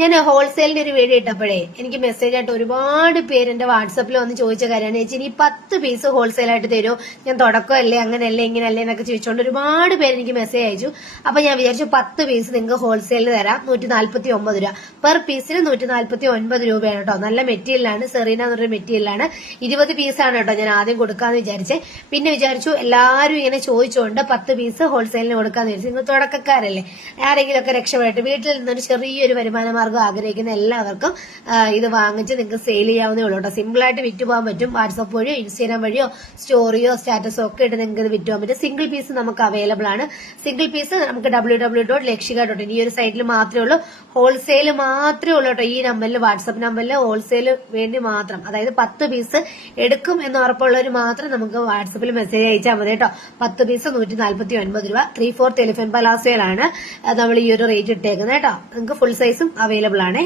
ഞാൻ ഹോൾസെയിലിന്റെ ഒരു വീഡിയോ ഇട്ടപ്പോഴേ എനിക്ക് മെസ്സേജ് ആയിട്ട് ഒരുപാട് പേര് എന്റെ വാട്സപ്പിൽ വന്ന് ചോദിച്ച കാര്യമാണ്, ചേച്ചി ഇനി 10 പീസ് ഹോൾസെയിൽ ആയിട്ട് തരുമോ, ഞാൻ തുടക്കമല്ലേ അങ്ങനെയല്ലേ ഇങ്ങനെയല്ലേ എന്നൊക്കെ ചോദിച്ചുകൊണ്ട് ഒരുപാട് പേര് എനിക്ക് മെസ്സേജ് അയച്ചു. അപ്പൊ ഞാൻ വിചാരിച്ചു 10 പീസ് നിങ്ങൾക്ക് ഹോൾസെയിലിന് തരാം, 149 രൂപ പെർ പീസിന് 149 രൂപയാണ് കേട്ടോ. നല്ല മെറ്റീരിയലാണ്, സെറീന എന്നൊരു മെറ്റീരിയലാണ്. 20 പീസാണ് കേട്ടോ ഞാൻ ആദ്യം കൊടുക്കാന്ന് വിചാരിച്ചേ. പിന്നെ വിചാരിച്ചു എല്ലാവരും ഇങ്ങനെ ചോദിച്ചുകൊണ്ട് 10 പീസ് ഹോൾസെയിലിന് കൊടുക്കാന്ന് വിചാരിച്ചു. നിങ്ങൾ തുടക്കക്കാരല്ലേ, ആരെങ്കിലും ഒക്കെ രക്ഷപ്പെടട്ടെ, വീട്ടിൽ നിന്നൊരു ചെറിയൊരു വരുമാനം ആഗ്രഹിക്കുന്ന എല്ലാവർക്കും ഇത് വാങ്ങിച്ച് നിങ്ങൾക്ക് സെയിൽ ചെയ്യാവുന്നേ ഉള്ളൂ കേട്ടോ. സിമ്പിൾ ആയിട്ട് വിറ്റ് പോകാൻ പറ്റും. വാട്സ്ആപ്പ് വഴിയോ ഇൻസ്റ്റാഗ്രാം വഴിയോ സ്റ്റോറിയോ സ്റ്റാറ്റസോ ഒക്കെ ഇട്ട് നിങ്ങൾക്ക് ഇത് വിറ്റ് പോകാൻ പറ്റും. സിംഗിൾ പീസ് നമുക്ക് അവൈലബിൾ ആണ്. സിംഗിൾ പീസ് നമുക്ക് www.lekshika.in ഈ ഒരു സൈറ്റിൽ മാത്രമേ ഉള്ളൂ. ഹോൾസെയിൽ മാത്രമേ ഉള്ളൂ കേട്ടോ. ഈ നമ്പറിൽ, വാട്സ്ആപ്പ് നമ്പറിൽ ഹോൾസെയിൽ വേണ്ടി മാത്രം, അതായത് 10 പീസ് എടുക്കും എന്ന് ഉറപ്പുള്ളവർ മാത്രം നമുക്ക് വാട്സപ്പിൽ മെസ്സേജ് അയച്ചാൽ മതി കേട്ടോ. 10 പീസ് 149 രൂപ. 3/4 എലിഫന്റ് പലാസയിലാണ് നമ്മൾ ഈ ഒരു റേറ്റ് ഇട്ടേക്കുന്നത് കേട്ടോ. നിങ്ങൾക്ക് ഫുൾ സൈസും അവൈലബിൾ ആണ്.